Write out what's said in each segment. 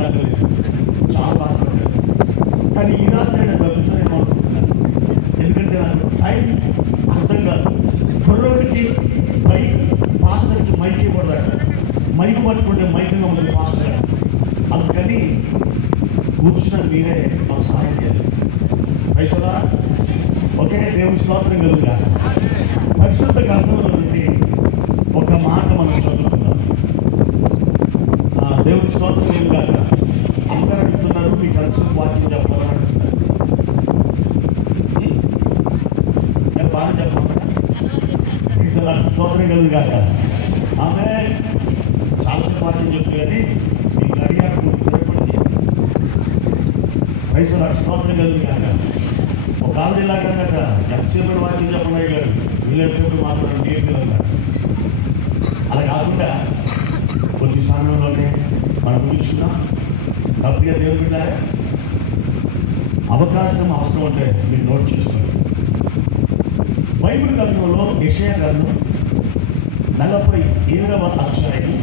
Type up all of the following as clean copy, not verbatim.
తగ్గలేదు, చాలా బాధపడ్డాను. కానీ ఈ రాత్రి నేను తగ్గుతానేమో అనుకుంటున్నాను. ఎందుకంటే నాకు టైం అర్థం కాదు. కుర్రోడికి బైక్, పాస్టర్కి మైక్ ఇవ్వడట, మైక్ పట్టుకుంటే మైక్గా ఉన్నది పాస్టర్. అందుకని కూర్చున్న మీరే మాకు సహాయం చేయాలి. పైసలా ఒకే దేవుని స్తోత్రం కలుగుగా. పరిశుద్ధ గ్రంథంలో నుండి ఒక మాట మనం చదువుకుందాం. దేవుని స్తోత్రం కలుగుగా. అందరూ అడుగుతున్నారు, మీకు కలిసి వాక్యం చెప్పాలని అడుగుతున్నారు. నేను బాగా చెప్పాను. స్తోత్రం కలుగుగా. ఆమె చాలాసేపు వాక్యం చెప్తుంది, కానీ మీకు అడిగారు పైసలు స్తోత్రం కలుగుగా. ఒక ఆవిడ ఇలాగా ఎంతసేపు వాక్యం చెప్పండి గారు, వీళ్ళెప్పుడు మాత్రం నేర్పిల్లా. అలా కాకుండా కొద్ది సమయంలోనే మనం కూర్చున్నాం. తప్పుగా దేవుడు బిడ్డారా, అవకాశం అవసరం ఉంటే మీరు నోట్ చేసుకోండి. బైబిల్ గ్రంథంలో యెషయా గ్రంథం 47వ అధ్యాయం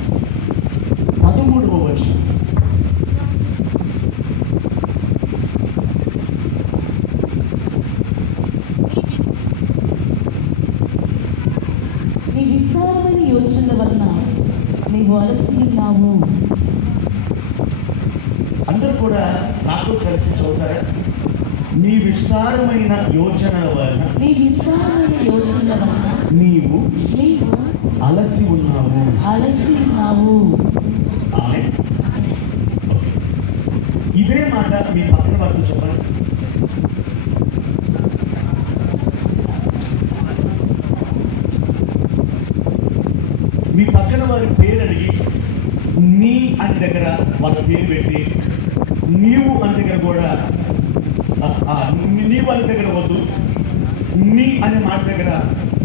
13వ వచనం. నీ విస్తారమైన యోచనల వలన నీవు అలసి ఉన్నావు. అందరూ కూడా నాతో కలిసి చదువుతారా? నీ విస్తారమైన యోచనల వలన, నీ విస్తారమైన యోచనల వలన నీవు నీవు అలసి ఉన్నావు. అలసి ఉన్నావు. ఆమె ఇదే మాట మీ పక్కన వరకు చెప్పండి. మీ పక్కన వారి పేరు అడిగి నీ అని దగ్గర వాళ్ళ పేరు పెట్టి, నీవు అని దగ్గర కూడా నీ వాళ్ళ దగ్గర వద్దు, నీ అనే మాట దగ్గర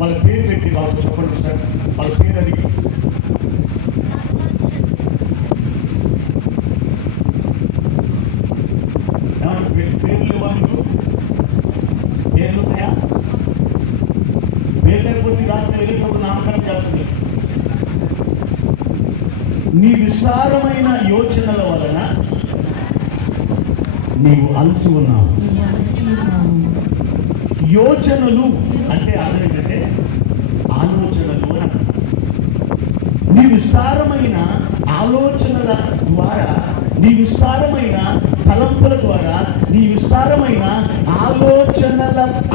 వాళ్ళ పేరు పెట్టి వాళ్ళకి చెప్పండి సార్. వాళ్ళ పేరు అడిగి పేర్లు ఇవ్వాలి. పేర్లు ఉన్నాయా? పేరు లేకపోతే రాత్రి వెళ్ళినప్పుడు నామకరణం చేస్తుంది. నీ విస్తారమైన యోచనల వలన నీవు అలసి ఉన్నావు. యోచనలు అంటే అర్థం ఏంటంటే ఆలోచనలు అని అర్థం. నీ విస్తారమైన ఆలోచనల ద్వారా, నీ విస్తారమైన తలంపుల ద్వారా, నీ విస్తారమైన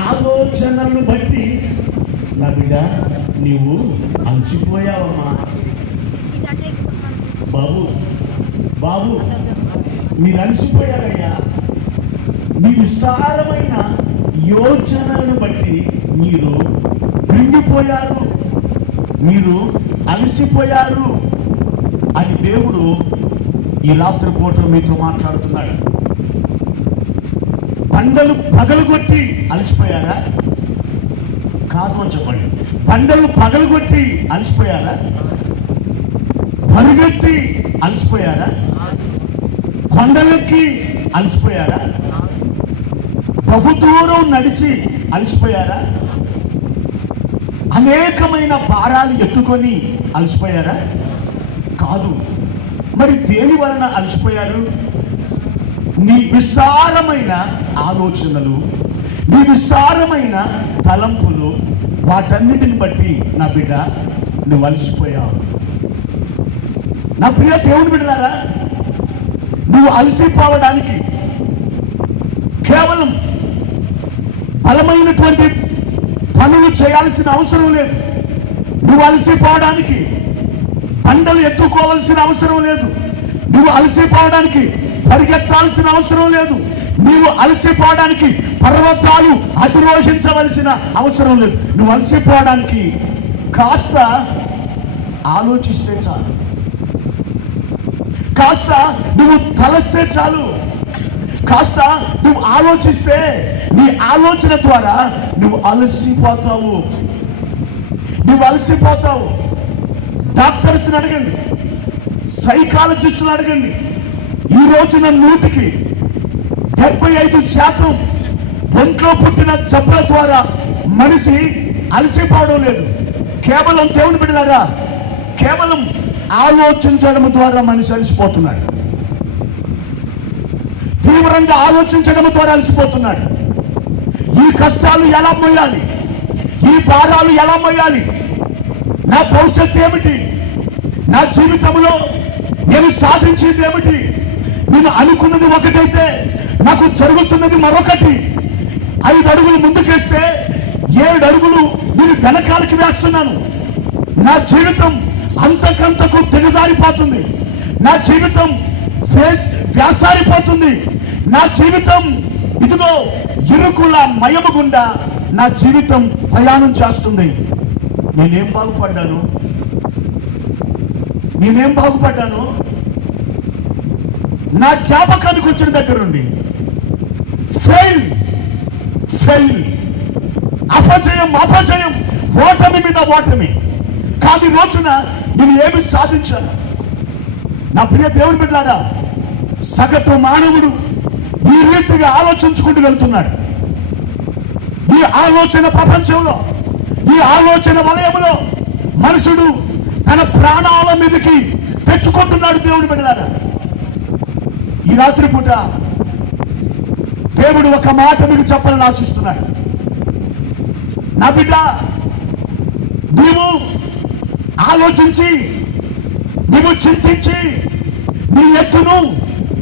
ఆలోచనలను బట్టి నా బిడ్డ నీవు అలసిపోయావమ్మా. బాబు మీరు అలసిపోయారయ్యా. మీ విస్తారమైన యోచనలను బట్టి మీరు కృంగిపోయారు, మీరు అలసిపోయారు అని దేవుడు ఈ రాత్రి పూట మీతో మాట్లాడుతున్నాడు. బండలు పగలగొట్టి అలసిపోయారా? కాదు అని చెప్పండి. బండలు పగలగొట్టి అలసిపోయారా? పరుగెత్తి అలసిపోయారా? కొండలెక్కి అలసిపోయారా? బహుదూరం నడిచి అలసిపోయారా? అనేకమైన భారాలు ఎత్తుకొని అలసిపోయారా? కాదు. మరి దేని వలన అలసిపోయారు? నీ విస్తారమైన ఆలోచనలు, నీ విస్తారమైన తలంపులు, వాటన్నిటిని బట్టి నా బిడ్డ నువ్వు అలసిపోయావు. నా ప్రియ దేవుని బిడ్డలారా, నువ్వు అలసిపోవడానికి కేవలం బలమైనటువంటి పనులు చేయాల్సిన అవసరం లేదు. నువ్వు అలసిపోవడానికి బండలు ఎత్తుకోవాల్సిన అవసరం లేదు. నువ్వు అలసిపోవడానికి పరిగెత్తాల్సిన అవసరం లేదు. నీవు అలసిపోవడానికి పర్వతాలు అధిరోహించవలసిన అవసరం లేదు. నువ్వు అలసిపోవడానికి కాస్త ఆలోచిస్తే చాలు, కాస్త నువ్వు తలస్తే చాలు, కాస్త నువ్వు ఆలోచిస్తే నీ ఆలోచన ద్వారా నువ్వు అలసిపోతావు. డాక్టర్స్ని అడగండి, సైకాలజిస్టులు అడగండి. ఈ రోజున 75% ఒంట్లో పుట్టిన జబ్బుల ద్వారా మనిషి అలసిపోవడం లేదు. కేవలం దేవుని బిడ్డలారా, కేవలం ఆలోచించడం ద్వారా మనిషి అలసిపోతున్నాడు. తీవ్రంగా ఆలోచించడం ద్వారా అలసిపోతున్నాడు. ఈ కష్టాలు ఎలా మోయాలి, ఈ భారాలు ఎలా మోయాలి, నా భవిష్యత్తు ఏమిటి, నా జీవితంలో నేను సాధించేది ఏమిటి, నేను అనుకున్నది ఒకటైతే నాకు జరుగుతున్నది మరొకటి. 5 అడుగులు ముందుకేస్తే 7 అడుగులు నేను వెనకాలకి వేస్తున్నాను. నా జీవితం అంతకంతకు దిగజారిపోతుంది. నా జీవితం వ్యాసారిపోతుంది. నా జీవితం ఇదిగో ఇరుకుల మయము గుండా నా జీవితం ప్రయాణం చేస్తుంది. నేనేం బాగుపడ్డాను? నా జ్ఞాపకానికి వచ్చిన దగ్గర నుండి ఫెయిల్, అపజయం, ఓటమి మీద ఓటమి. కానీ ఈ రోజున నేను ఏమి సాధించాను? నా ప్రియ దేవుని బిడ్డలారా, సగటు మానవుడు ఈ రీతిగా ఆలోచించుకుంటూ వెళ్తున్నాడు. ఈ ఆలోచన ప్రపంచంలో, ఈ ఆలోచన వలయంలో మనుషుడు తన ప్రాణాల మీదకి తెచ్చుకుంటున్నాడు. దేవుని బిడ్డలారా, ఈ రాత్రి పూట దేవుడు ఒక మాట మీకు చెప్పాలని ఆశిస్తున్నాడు. నా బిడ్డ, నీవు ఆలోచించి, నీవు చింతించి నీ ఎత్తును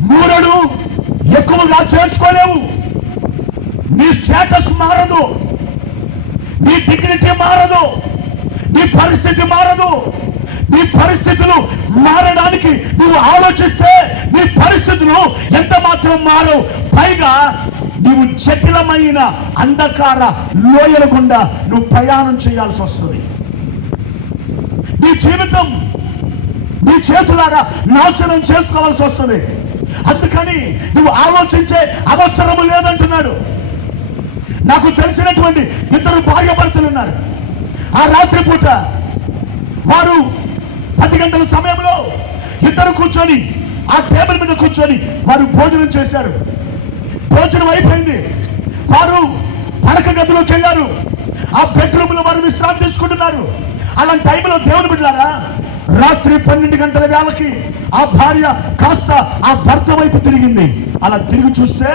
మూరడు ఎక్కువగా చేసుకోలేవు. నీ స్టేటస్ మారదు, నీ డిగ్నిటీ మారదు, నీ పరిస్థితి మారదు. నీ పరిస్థితులు మారడానికి నువ్వు ఆలోచిస్తే నీ పరిస్థితులు ఎంత మాత్రం మారవు. పైగా నీవు జటిలమైన అంధకార లోయల గుండా నువ్వు ప్రయాణం చేయాల్సి వస్తుంది. నీ జీవితం నీ చేతులారా నాశనం చేసుకోవాల్సి వస్తుంది. అందుకని నువ్వు ఆలోచించే అవసరం లేదంటున్నాడు. నాకు తెలిసినటువంటి 2 భార్యాభర్తలు ఉన్నారు. ఆ రాత్రి పూట వారు 10 గంటల సమయంలో ఇద్దరు కూర్చొని ఆ టేబుల్ మీద కూర్చొని వారు భోజనం చేశారు. భోజనం అయిపోయింది. వారు పడక గదిలోకి వెళ్ళారు. ఆ బెడ్రూమ్ లో వారు విశ్రాంతి తీసుకుంటున్నారు. అలాంటి టైంలో దేవుని బిడ్డలారా, రాత్రి 12 గంటల వేళకి ఆ భార్య కాస్త ఆ భర్త వైపు తిరిగింది. అలా తిరిగి చూస్తే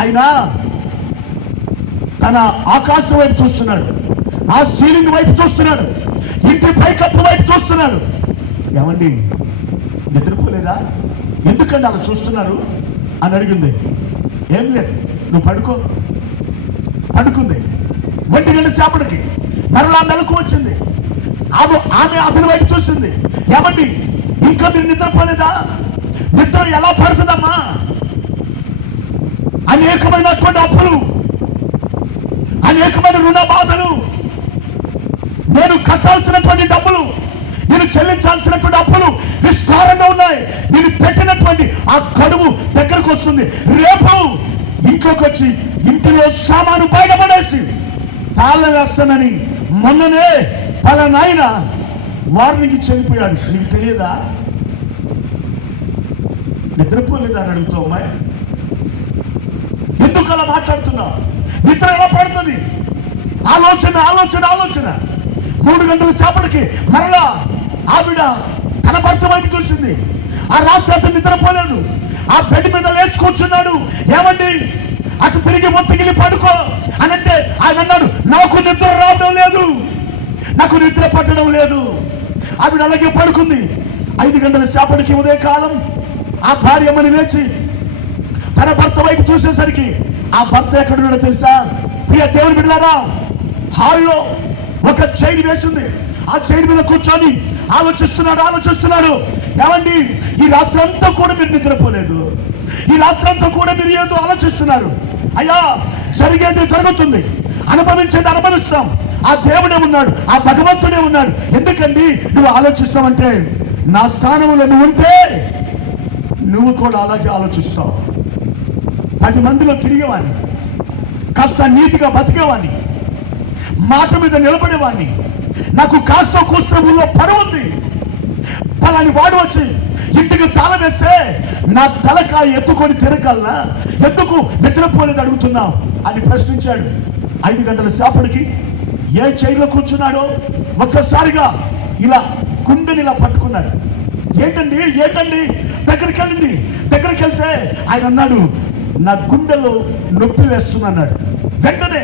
ఆయన తన ఆకాశం వైపు చూస్తున్నాడు, ఆ సీలింగ్ వైపు చూస్తున్నాడు, ఇంటి పైకప్పు వైపు చూస్తున్నాడు. ఏమండి, నిద్రపోలేదా? ఎందుకండి అలా చూస్తున్నారు అని అడిగింది. ఏం లేదు, నువ్వు పడుకుంది. 1 గంట సేపటికి మరలా మెలకు వచ్చింది. ఆమె అతని వైపు చూసింది. ఏమండి, ఇంకా మీరు నిద్రపోలేదా? నిద్ర ఎలా పడుతుందమ్మా? అనేకమైనటువంటి అప్పులు, అనేకమైన రుణ బాధలు, నేను కట్టాల్సినటువంటి డబ్బులు, నేను చెల్లించాల్సినటువంటి అప్పులు విస్తారంగా ఉన్నాయి. నేను పెట్టినటువంటి ఆ గడువు దగ్గరకు వస్తుంది. రేపు ఇంట్లోకి వచ్చి ఇంటిలో సామాను బయటపడేసి తాళం వేస్తానని మొన్ననే పలానాయన వార్నింగ్ చనిపోయాడు. నీకు తెలియదా? నిద్రపోలేదా అని అడుగుతావు అమ్మాయి. ఎందుకు అలా మాట్లాడుతున్నావు? నిద్ర ఎలా పడుతుంది? ఆలోచన 3 గంటల సేపటికి మరలా ఆవిడ తన భర్త వైపు చూసింది. ఆ రాత్రి అతను నిద్రపోలేడు. ఆ బెడ్ మీద లేచి కూర్చున్నాడు. ఏమండి, అటు తిరిగి ఒత్తిగిలి పడుకో అనంటే ఆయన అన్నాడు, నాకు నిద్ర రావడం లేదు, నాకు నిద్ర పట్టడం లేదు. ఆవిడ అలాగే పడుకుంది. 5 గంటల సేపటికి ఉదయకాలం ఆ భార్యమ్మని లేచి తన భర్త వైపు చూసేసరికి ఆ భర్త ఎక్కడున్నాడో తెలుసా? ప్రియ దేవుని బిడ్డలారా, హాల్లో ఒక చైర్ వేసింది. ఆ చైర్ మీద కూర్చొని ఆలోచిస్తున్నాడు. ఏమండి, ఈ రాత్రంతా కూడా మీరు నిద్రపోలేదు, ఈ రాత్రంతా కూడా మీరు ఏదో ఆలోచిస్తున్నారు. అయ్యా, జరిగేది జరుగుతుంది, అనుభవించేది అనుభవిస్తాం. ఆ దేవుడే ఉన్నాడు, ఆ భగవంతుడే ఉన్నాడు. ఎందుకండి నువ్వు ఆలోచిస్తావంటే, నా స్థానంలో నువ్వు ఉంటే నువ్వు కూడా అలాగే ఆలోచిస్తావు. 10 మందిలో తిరిగేవాడిని, కాస్త నీతిగా బతికేవాడిని, మాట మీద నిలబడేవాడిని, నాకు కాస్త కూస్త ఊళ్ళో పని ఉంది. పలాని వాడు వచ్చి ఇంటికి తాళం వేస్తే నా తలకాయ ఎత్తుకొని తిరగలనా? ఎందుకు నిద్రపోలేదు అడుగుతున్నావు అని ప్రశ్నించాడు. 5 గంటల సేపటికి ఏ చైర్లో కూర్చున్నాడో ఒక్కసారిగా ఇలా గుండెని ఇలా పట్టుకున్నాడు. ఏంటండి దగ్గరికి వెళ్తే ఆయన అన్నాడు, నా గుండెలో నొప్పి వేస్తుంది అన్నాడు. వెంటనే